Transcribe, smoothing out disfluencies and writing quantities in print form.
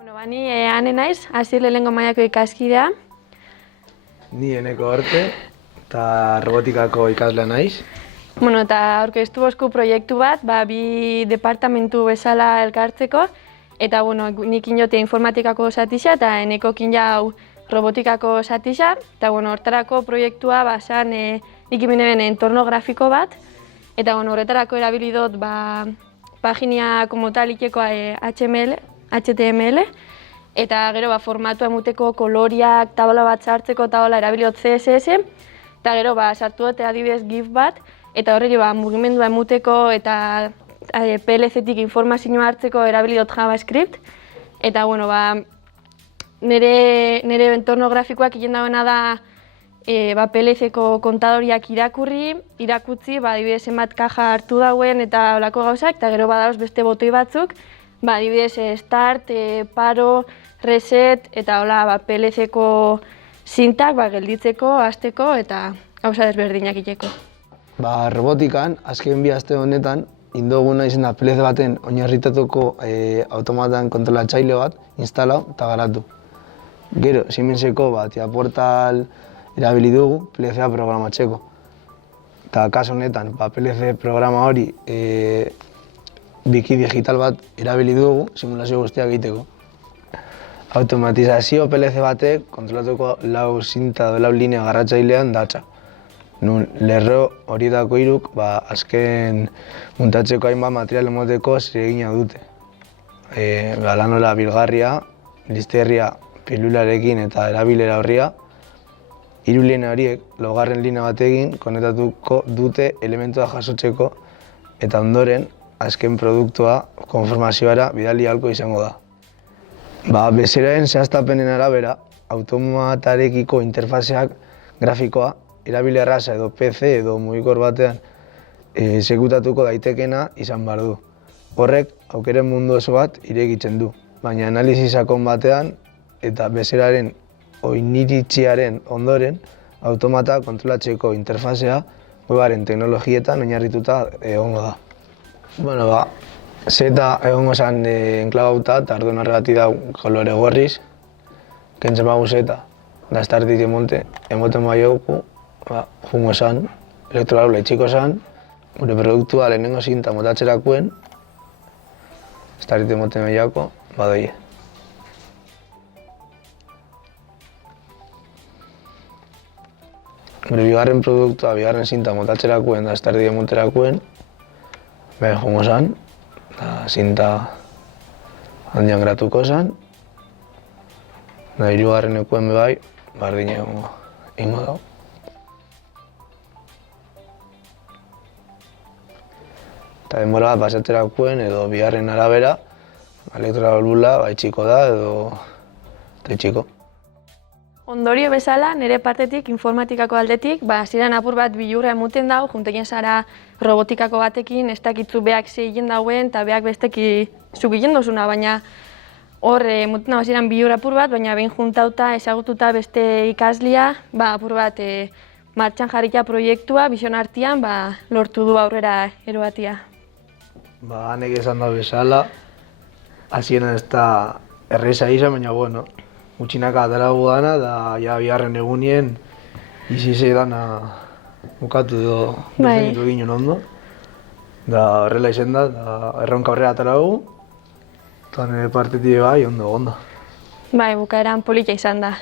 Ni Ane naiz, Asier lehenengo mailako ikaskidea. Ni Eneko Orte, eta robotikako ikaslea naiz. Eta aurkeztu bosku proiektu bat, bi departamentu bezala elkartzeko, eta nik injote informatikako zatisa eta Enekokin jau robotikako zatisa, eta hortarako proiektua zan nik imeneben entorno grafiko bat, eta horretarako erabili dut paginia komotaliteko HTML, eta gero formatua emuteko koloriak, tabla bat sartzeko tabla erabili dut CSS, eta gero sartu dut adibidez GIF bat, eta horreri mugimendua emuteko eta PLC-tik informazioa hartzeko erabili dut JavaScript, eta nire entorno grafikoak egin dagoena da PLC-ko kontadoriak irakutzi, adibidez zenbat kaja hartu dauen eta olako gauzak, eta gero badauz beste botoi batzuk, adibidez start, paro, reset, eta PLC-ko zintak gelditzeko, hasteko eta gauza desberdinak iteko. Robotikan, azken bi aste honetan, indoguna izan da PLC baten oinarritatuko automatan kontrolatzaile bat instalau eta garatu. Gero, Siemenseko portal erabili dugu PLC-a programatzeko. Eta kasu honetan, PLC programa hori biki digital bat erabili dugu simulazio guztiak egiteko. Automatizazio PLC batek kontrolatuko lau zinta edo lau linea garratzailean datza. Nun lerro horietako hiruk azken muntatzeko hainbat material emoteko zeregina dute. Galanola bilgarria, listerria pilularekin eta erabilera horria, hiru linea horiek laugarren linea batekin konektatuko dute elementua jasotzeko eta ondoren azken produktua konformazioara bidali ahalko izango da. Bezeraren zehaztapenen arabera, automatarekiko interfazeak grafikoa erabili erraza edo PC edo mugikor batean exekutatuko daitekena izan behar du. Horrek aukeren mundu oso bat irekitzen du, baina analizi sakon batean eta bezeraren oiniritziaren ondoren automata kontrolatzeko interfazea webaren teknologietan oinarrituta egongo da. Zeta egongo zen enklabauta eta orduan horregatik da kolore gorriz, kentzen bagu zeta, da estartit emoten baiogu, jungo zen, elektrolaula itxiko zen, gure produktua lehenengo zinta motatzerakuen, estartit emoten baiogu, badoie. Gure bigarren produktua, bigarren zinta motatzerakuen da estartit emoterakuen, jungo zen, zinta handian gratuko zen, hirugarren ekuen bardine ingo dago. Eta denbora bat pasatzerakoen edo bigarren arabera, elektrolaula itxiko da edo itxiko. Ondorio bezala, nire partetik, informatikako aldetik, hasieran apur bat bilurra emuten dau, juntekin zara robotikako batekin, ez dakitzu beak ze egin dauen, eta beak besteki zuk egin dozuna, baina hor emuten dau hasieran bilurra apur bat, baina behin juntauta, ezagututa beste ikaslia, apur bat martxan jarrikia proiektua, bizion artean, lortu du aurrera eroatia. Hanek esan da bezala, hasieran ez da erreza izan, baina bueno, gutxinaka atarago dana, da bigarren egunien izi dana bukatu edo definitu ginen ondo. Da horrela izan da, erronka horrela atarago, eta nire partetik ondo. Bukaeran polita izan da.